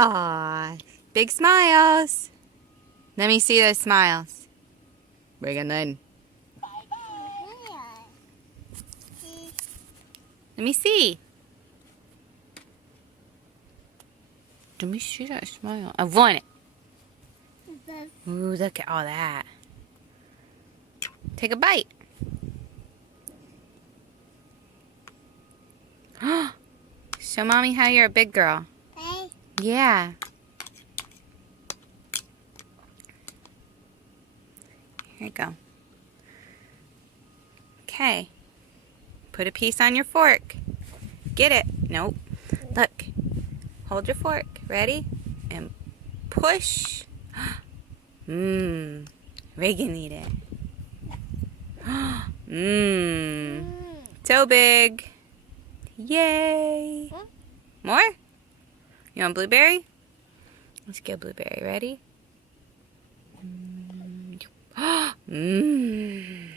Aw, big smiles. Let me see those smiles. Bring it in. Let me see. Let me see that smile. I want it. Ooh, look at all that. Take a bite. Show mommy how you're a big girl. Yeah. Here you go. Okay. Put a piece on your fork. Get it. Nope. Look. Hold your fork. Ready? And push. Mmm. Reagan eat it. Mmm. So big. Yay. More? You want blueberry? Let's get blueberry. Ready? Mmm.